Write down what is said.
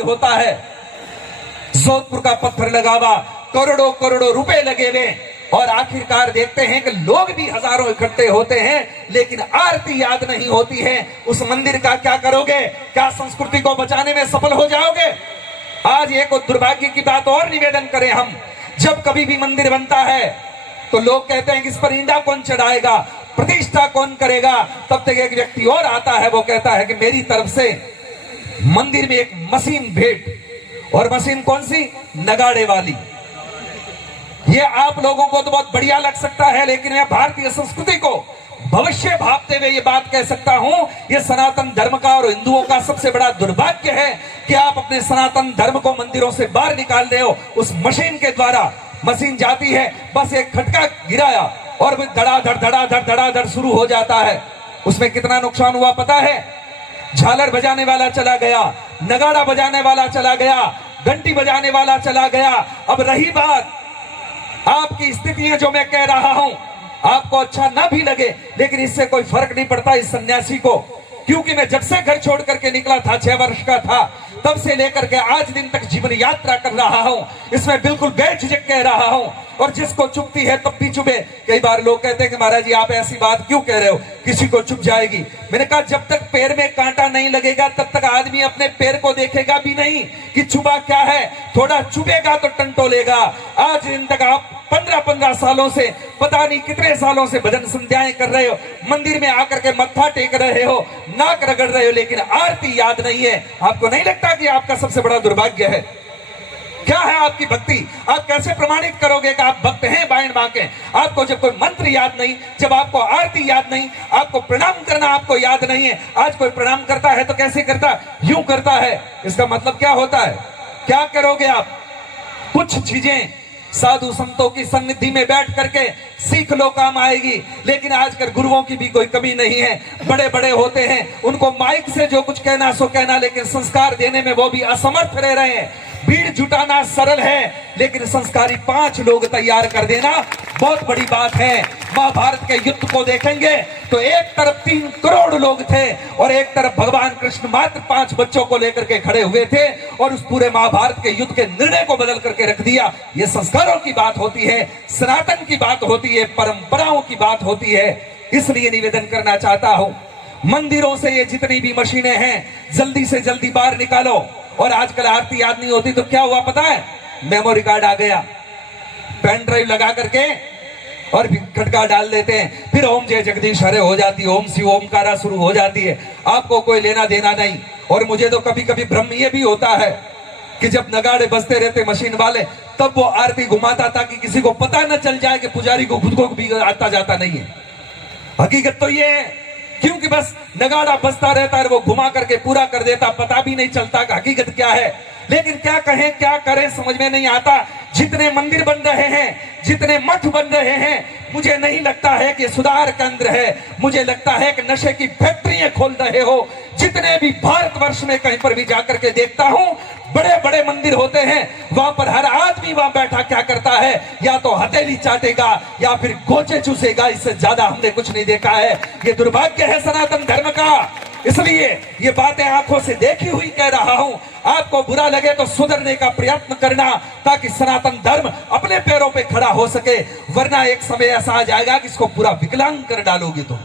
होता है। जोधपुर का पत्थर लगावा, करोड़ों करोड़ों रुपए लगे हुए, और आखिरकार देखते हैं कि लोग भी हजारों इकट्ठे होते हैं, लेकिन आरती याद नहीं होती है। उस मंदिर का क्या करोगे? क्या संस्कृति को बचाने में सफल हो जाओगे? आज एक दुर्भाग्य की बात और निवेदन करें हम, जब कभी भी मंदिर बनता है तो लोग कहते हैं कि इस पर ईंडा कौन चढ़ाएगा, प्रतिष्ठा कौन करेगा। तब तक एक व्यक्ति और आता है, वो कहता है कि मेरी तरफ से मंदिर में एक मशीन भेंट। और मशीन कौन सी? नगाड़े वाली। ये आप लोगों को तो बहुत बढ़िया लग सकता है, लेकिन मैं भारतीय संस्कृति को भविष्य भापते हुए ये बात कह सकता हूं, ये सनातन धर्म का और हिंदुओं का सबसे बड़ा दुर्भाग्य है कि आप अपने सनातन धर्म को मंदिरों से बाहर निकाल रहे हो उस मशीन के द्वारा। मशीन जाती है, बस एक खटका गिराया और धड़ाधड़ शुरू हो जाता है। उसमें कितना नुकसान हुआ पता है? झालर बजाने वाला चला गया, नगाड़ा बजाने वाला चला गया, घंटी बजाने वाला चला गया। अब रही बात आपकी स्थितियां, जो मैं कह रहा हूं आपको अच्छा ना भी लगे, लेकिन इससे कोई फर्क नहीं पड़ता इस सन्यासी को, क्योंकि मैं जब से घर छोड़ करके निकला था, 6 वर्ष का था, तब से लेकर के आज दिन तक जीवन यात्रा कर रहा हूं। इसमें बिल्कुल बेझिझक कह रहा हूं, और जिसको चुभती है तब भी चुभे। कई बार लोग कहते हैं कि महाराज जी आप ऐसी बात क्यों कह रहे हो, किसी को चुभ जाएगी। मैंने कहा जब तक पैर में कांटा नहीं लगेगा तब तक आदमी अपने पैर को देखेगा भी नहीं कि चुभा क्या है। थोड़ा चुभेगा तो टंटोलेगा। आज दिन तक आप 15-15 सालों से, पता नहीं कितने सालों से भजन संध्याएं कर रहे हो, मंदिर में आकर के मत्था टेक रहे हो, नाक रगड़ रहे हो, लेकिन आरती याद नहीं है। आपको नहीं लगता कि आपका सबसे बड़ा दुर्भाग्य है? क्या है आपकी भक्ति? आप कैसे प्रमाणित करोगे कि आप भक्त हैं बाएं बांके? आपको जब कोई मंत्र याद नहीं, जब आपको आरती याद नहीं, आपको प्रणाम करना आपको याद नहीं है। आज कोई प्रणाम करता है तो कैसे करता? यूं करता है। इसका मतलब क्या होता है? क्या करोगे आप? कुछ चीजें साधु संतों की सन्निधि में बैठ करके सीख लो, काम आएगी। लेकिन आजकल गुरुओं की भी कोई कमी नहीं है। बड़े बड़े होते हैं, उनको माइक से जो कुछ कहना सो कहना, लेकिन संस्कार देने में वो भी असमर्थ रह रहे हैं। भीड़ जुटाना सरल है, लेकिन संस्कारी 5 लोग तैयार कर देना बहुत बड़ी बात है। महाभारत के युद्ध को देखेंगे तो एक तरफ 3 करोड़ लोग थे और एक तरफ भगवान कृष्ण मात्र 5 बच्चों को लेकर के खड़े हुए थे, और उस पूरे महाभारत के युद्ध के निर्णय को बदल करके रख दिया। ये संस्कारों की बात होती है, सनातन की बात होती है, परंपराओं की बात होती है। इसलिए निवेदन करना चाहता हूं, मंदिरों से ये जितनी भी मशीनें हैं जल्दी से जल्दी बाहर निकालो। और आजकल आरती याद नहीं होती तो क्या हुआ पता है? मेमोरी कार्ड आ गया, पेन ड्राइव लगा करके और खटका डाल देते हैं, फिर ओम जय जगदीश हरे हो जाती है, ओम शिव ओमकारा शुरू हो जाती है। आपको कोई लेना देना नहीं। और मुझे तो कभी कभी भ्रम ये भी होता है कि जब नगाड़े बजते रहते मशीन वाले, तब वो आरती घुमाता ताकि किसी को पता न चल जाए कि पुजारी को खुद को भी आता जाता नहीं है। हकीकत तो ये है, क्योंकि बस नगाड़ा बजता रहता है, वो घुमा करके पूरा कर देता, पता भी नहीं चलता कि हकीकत क्या है। लेकिन क्या कहें क्या करें समझ में नहीं आता। जितने मंदिर बन रहे हैं, जितने मठ बन रहे हैं, मुझे नहीं लगता है कि सुधार केंद्र है। मुझे लगता है कि नशे की फैक्ट्रियां खोल रहे हो। जितने भी भारतवर्ष में कहीं पर भी जाकर के देखता हूं, बड़े बड़े मंदिर होते हैं, वहां पर हर आदमी वहां बैठा क्या करता है? या तो हथेली चाटेगा या फिर गोचे चूसेगा। इससे ज्यादा हमने कुछ नहीं देखा है। ये दुर्भाग्य है सनातन धर्म का। इसलिए ये बातें आंखों से देखी हुई कह रहा हूं। आपको बुरा लगे तो सुधरने का प्रयत्न करना, ताकि सनातन धर्म अपने पैरों पे खड़ा हो सके। वरना एक समय ऐसा आ जाएगा कि इसको पूरा विकलांग कर डालोगे तुम।